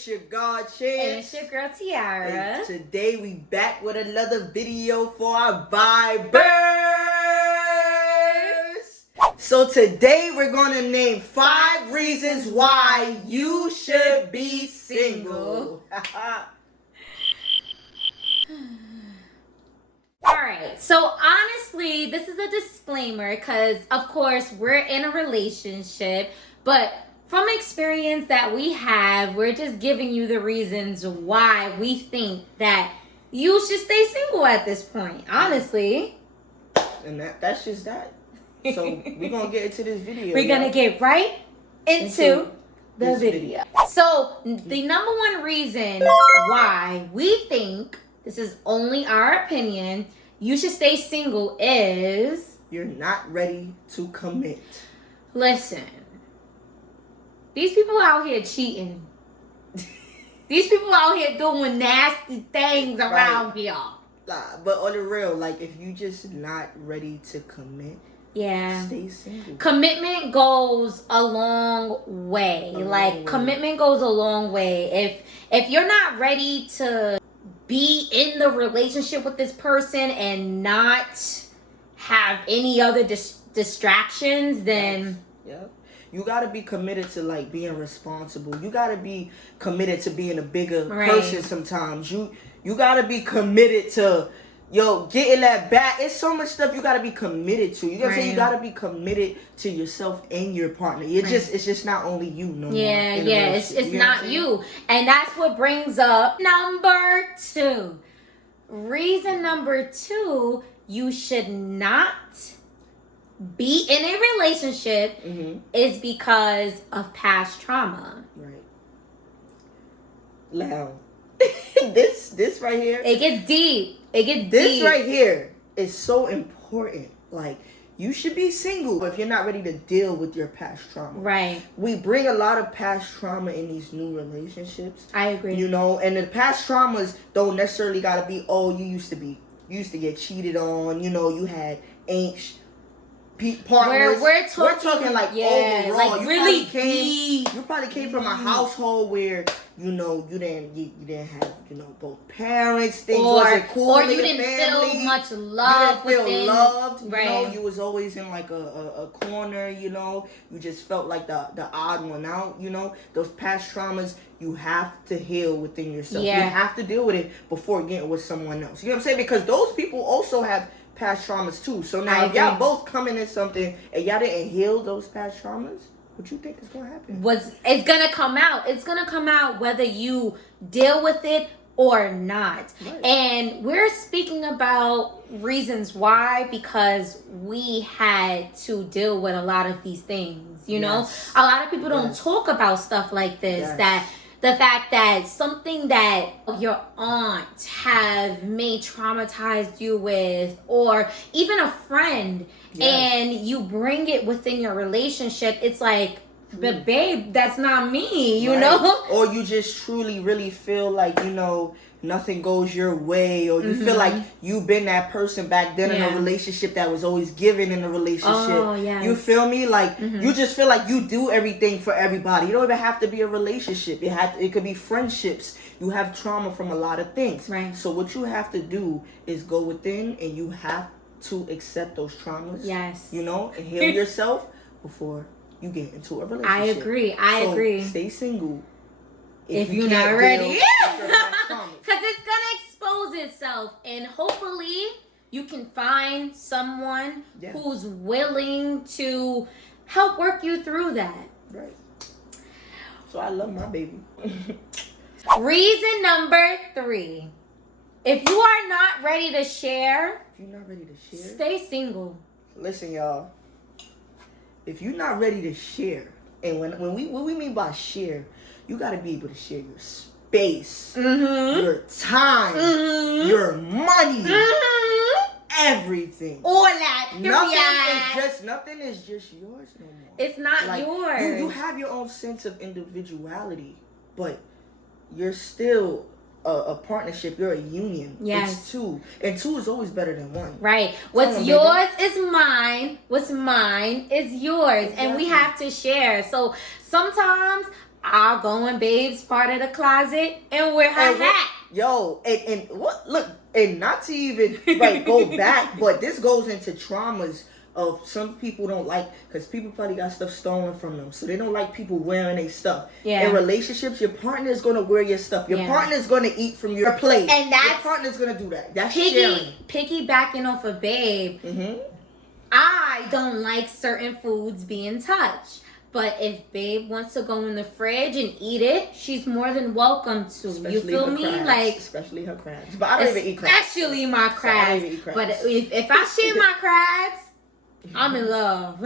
it's your God Chance. And it's your girl Tiara. And today we back with another video for our vibers. So today we're gonna name 5 reasons why you should be single. Alright, so honestly, this is a disclaimer because, of course, we're in a relationship, but from experience that we have, we're just giving you the reasons why we think that you should stay single at this point, honestly. And that's just that. So we're going to get into this video. We're going to get right into the video. So the number one reason why we think, this is only our opinion, you should stay single is... you're not ready to commit. Listen. These people out here cheating. These people out here doing nasty things around y'all. But on the real, like, if you just not ready to commit, stay single. Commitment goes a long way. Commitment goes a long way. If you're not ready to be in the relationship with this person and not have any other distractions, then... Yep. You got to be committed to, like, being responsible. You got to be committed to being a bigger person sometimes. You got to be committed to, getting that back. It's so much stuff you got to be committed to. You got to say you got to be committed to yourself and your partner. It's just not only you no more. It's not you. And that's what brings up number 2. Reason number 2, you should not be in a relationship is because of past trauma. Right. Now, this right here. It gets deep. This right here is so important. Like, you should be single if you're not ready to deal with your past trauma. Right. We bring a lot of past trauma in these new relationships. I agree. And the past traumas don't necessarily gotta be, you used to get cheated on, you had angst partners. We're talking like overall. like really deep. You probably came from a household where you didn't have both parents. Things wasn't cool. Or you didn't feel much love. You didn't feel loved. Right. You was always in like a corner. You just felt like the odd one out. Those past traumas you have to heal within yourself. Yeah. You have to deal with it before getting with someone else. You know what I'm saying? Because those people also have past traumas too. So now if y'all both coming in something and y'all didn't heal those past traumas, what you think is gonna happen? It's gonna come out. It's gonna come out whether you deal with it or not. Right. And we're speaking about reasons why because we had to deal with a lot of these things. A lot of people don't talk about stuff like this. That the fact that something that your aunt may traumatize you with, or even a friend, and you bring it within your relationship, it's like, but babe, that's not me, you know? Or you just truly, really feel like, nothing goes your way, or you feel like you've been that person back then in a relationship that was always given in a relationship. You feel me? Like you just feel like you do everything for everybody. You don't even have to be a relationship. It could be friendships. You have trauma from a lot of things. Right. So what you have to do is go within, and you have to accept those traumas. Yes. And heal yourself before you get into a relationship. I agree. Stay single. If you're not ready. Because it's going to expose itself. And hopefully you can find someone who's willing to help work you through that. Right. So I love my baby. Reason number 3. If you are not ready to share, stay single. Listen, y'all. If you're not ready to share, and what we mean by share, you got to be able to share your space, your time, your money, everything. All that. Nothing is just yours no more. It's not yours. You have your own sense of individuality, but you're still a partnership. You're a union. Yes. It's 2. And 2 is always better than 1. Right. What's yours is mine. What's mine is yours. Exactly. And we have to share. So sometimes I'll go in babe's part of the closet and wear her hat. Yo, and what? Look, and not to even go back, but this goes into traumas of some people don't like, because people probably got stuff stolen from them, so they don't like people wearing their stuff. Yeah. In relationships, your partner is gonna wear your stuff. Your partner is gonna eat from your plate, and your partner's gonna do that. That's sharing. Piggybacking off of babe. I don't like certain foods being touched. But if babe wants to go in the fridge and eat it, she's more than welcome to. Especially you feel me? Crabs. Like, especially her crabs. But I don't even eat crabs. Especially my crabs. So I don't even eat crabs. But if I share my crabs, I'm in love.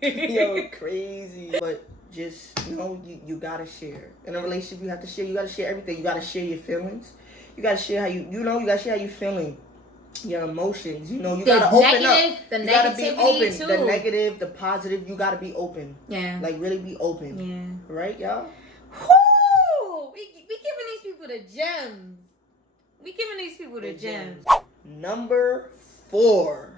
Yo, crazy. But just, you gotta share. In a relationship, you have to share. You gotta share everything. You gotta share your feelings. You gotta share how you gotta share how you feeling. Your emotions, you gotta open up. The you negativity gotta be open. too. The negative, the positive, you gotta be open. Yeah. Like, really be open. Yeah. Right, y'all? Whoo! We giving these people the gems. We giving these people the gems. Number 4.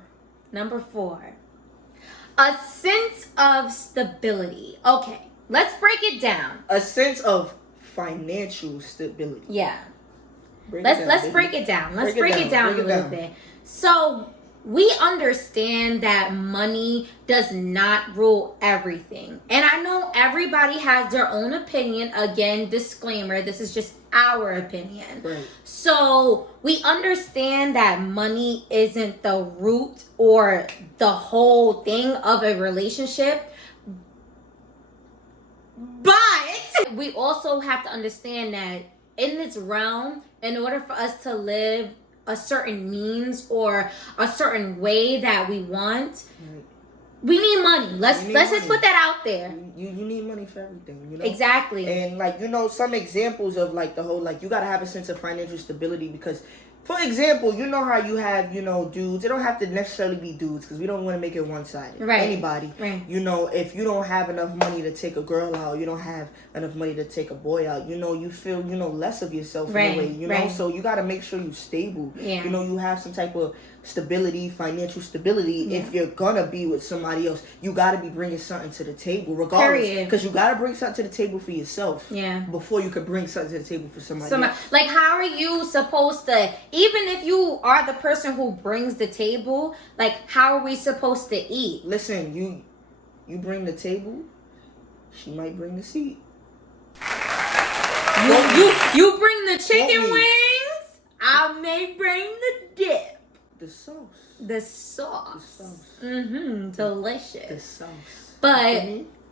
A sense of stability. Okay, let's break it down. A sense of financial stability. Yeah. Let's break it down. Let's break it down a little bit. So we understand that money does not rule everything. And I know everybody has their own opinion. Again, disclaimer, this is just our opinion. Right. So we understand that money isn't the root or the whole thing of a relationship. But we also have to understand that in this realm, in order for us to live a certain means or a certain way that we want, we need money. Let's just put that out there. You need money for everything, Exactly. And some examples of the whole you gotta have a sense of financial stability, because for example, how you have, dudes. It don't have to necessarily be dudes, because we don't want to make it one-sided. Right. Anybody. Right. If you don't have enough money to take a girl out, you don't have enough money to take a boy out, you feel, less of yourself in a way, Right. So you got to make sure you're stable. Yeah. You have some type of stability, financial stability. Yeah. If you're going to be with somebody else, you got to be bringing something to the table, regardless. Because you got to bring something to the table for yourself. Yeah. Before you could bring something to the table for somebody else. Like, how are you supposed to, even if you are the person who brings the table, how are we supposed to eat? Listen, you bring the table, she might bring the seat. You bring the chicken wings, I may bring the dip. The sauce. Delicious. The sauce. But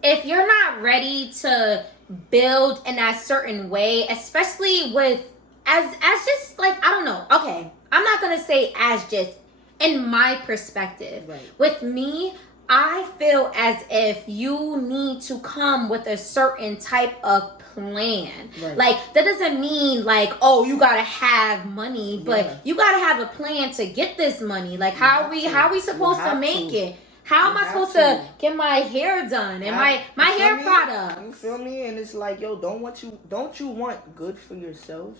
if you're not ready to build in a certain way, especially with as just I don't know. Okay, I'm not gonna say as just in my perspective. Right. With me, I feel as if you need to come with a certain type of plan. Right. That doesn't mean you gotta have money, but you gotta have a plan to get this money. How are we supposed to make it? How am I supposed to get my hair done and my hair product? You feel me? And it's don't you want good for yourself,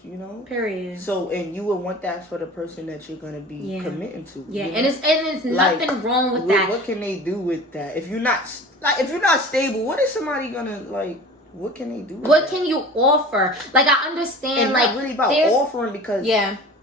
Period. So, and you would want that for the person that you're gonna be committing to. Yeah, and it's nothing wrong with that. What can they do with that? If you're not stable, what is somebody gonna what can they do with that? Can you offer? I understand and not really about offering, because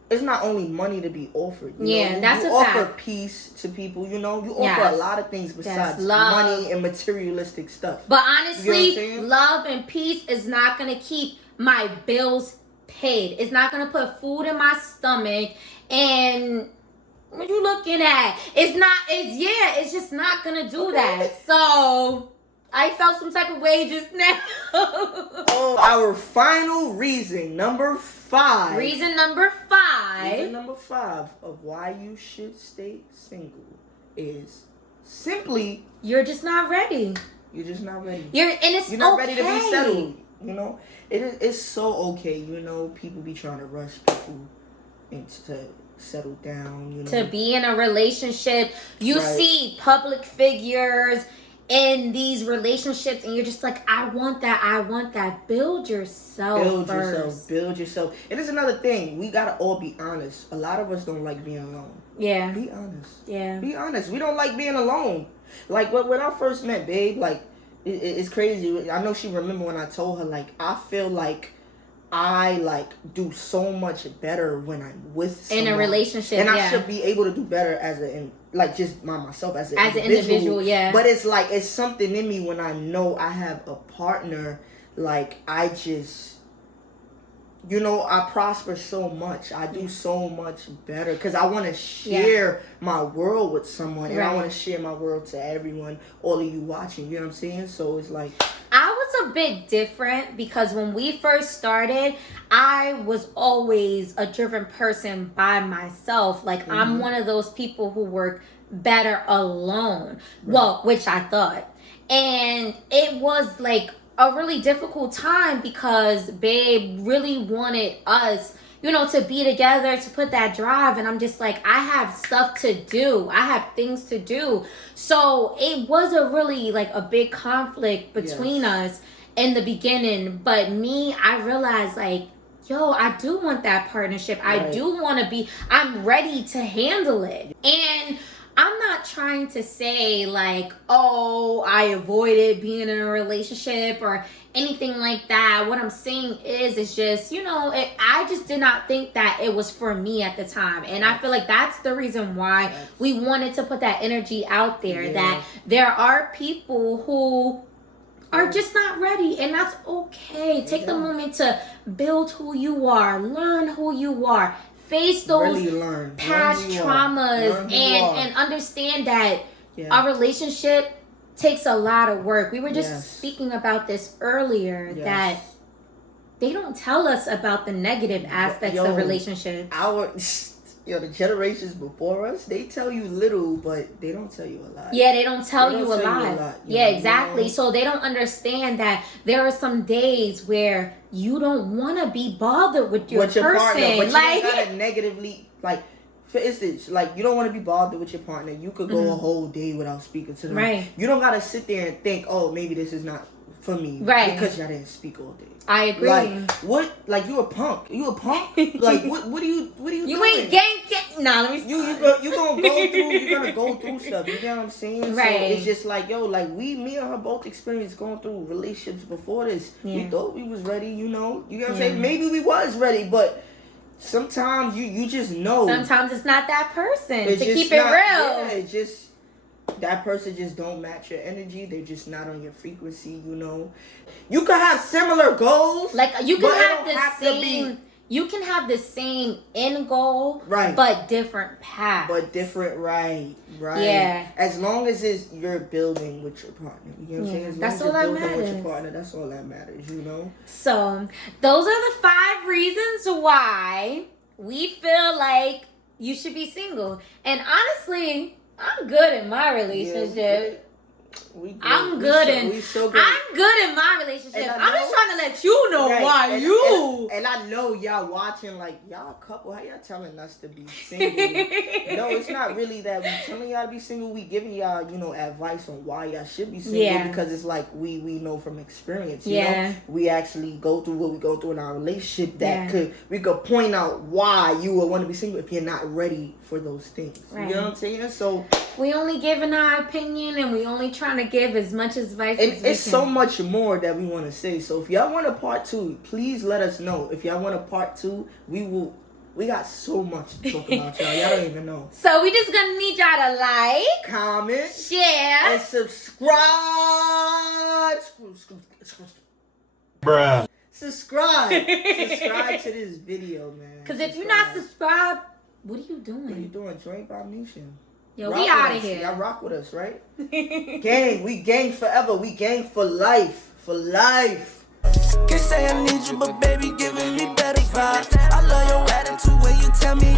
it's not only money to be offered. That's you a offer fact. Peace to people. You offer a lot of things besides money and materialistic stuff. But honestly, love and peace is not gonna keep my bills paid. It's not gonna put food in my stomach. And what you looking at? It's just not gonna do that. So I felt some type of way just now. Our final reason, number 5. Reason number 5. Reason number 5 of why you should stay single is simply you're just not ready. You're just not ready. You're not ready to be settled. It's so okay. People be trying to rush people into settle down. To be in a relationship, you see public figures in these relationships, and you're just I want that. Build yourself first. Build yourself. And it's another thing. We gotta all be honest. A lot of us don't like being alone. Yeah. Be honest. Yeah. Be honest. We don't like being alone. When I first met Babe, it's crazy. I know she remember when I told her, like, I feel like I like do so much better when I'm with someone. In a relationship, and I should be able to do better like just myself as an individual, yeah. But it's like it's something in me when I know I have a partner. Like I just, I prosper so much. I do so much better because I want to share my world with someone, and I want to share my world to everyone, all of you watching. You know what I'm saying? So it's like. I was a bit different because when we first started, I was always a driven person by myself. Like, I'm one of those people who work better alone. Right. Well, which I thought. And it was like a really difficult time because babe really wanted us, to be together, to put that drive. And I'm just like, I have stuff to do. I have things to do. So it was a really like a big conflict between us in the beginning. But I realized like, I do want that partnership. Right. I do want to I'm ready to handle it. And I'm not trying to say like, oh, I avoided being in a relationship or anything like that. What I'm saying is just, I just did not think that it was for me at the time. And I feel like that's the reason why we wanted to put that energy out there, that there are people who are just not ready, and that's okay. Take the moment to build who you are, learn who you are, face those past traumas, and understand that our relationship takes a lot of work. We were just speaking about this earlier, that they don't tell us about the negative aspects of relationships. The generations before us, they tell you little, but they don't tell you a lot. Yeah, they don't tell you a lot. Yeah, exactly. So they don't understand that there are some days where you don't want to be bothered with your person. Partner, but you gotta negatively, like, for instance, like, you don't want to be bothered with your partner. You could go a whole day without speaking to them. Right. You don't gotta sit there and think, oh, maybe this is not for me. Right. Because y'all didn't speak all day. I agree. Like, what? Like, you a punk? You a punk? Like, what are you doing? You ain't gang. Nah, let me. You gonna go through stuff. You know what I'm saying? Right. So it's just like, me and her both experienced going through relationships before this. Yeah. We thought we was ready. You know what I'm saying? Maybe we was ready, but sometimes you just know. Sometimes it's not that person. To keep it real. Yeah, it's just. That person just don't match your energy. They're just not on your frequency, You can have similar goals. Like you can have the same end goal, right? But different paths. Right. Yeah. As long as you're building with your partner. You know what I'm saying? As long as you're building with your partner, that's all that matters, So those are the 5 reasons why we feel like you should be single. And honestly, I'm good in my relationship. I'm good in my relationship. I'm just trying to let you know why and I know y'all watching, like, y'all a couple, how y'all telling us to be single? No, it's not really that we telling y'all to be single. We giving y'all, advice on why y'all should be single, because it's like we know from experience. You know? We actually go through what we go through in our relationship that we could point out why you would want to be single if you're not ready for those things. Right. You know what I'm saying? So we only giving our opinion, and we only trying to give as much advice as we can. It's so much more that we want to say. So if y'all want a part 2, please let us know. If y'all want a part 2, we got so much to talk about, y'all. Y'all don't even know. So we just gonna need y'all to like, comment, share, and subscribe. Bruh. Subscribe to this video, man. Because if you're not subscribed, what are you doing? What are you doing? Join Bob Nation. Yo, we out of here. Y'all rock with us, right? Gang, we gang forever. We gang for life. For life. Can't say I need you, but baby, giving me better vibes. I love your attitude when you tell me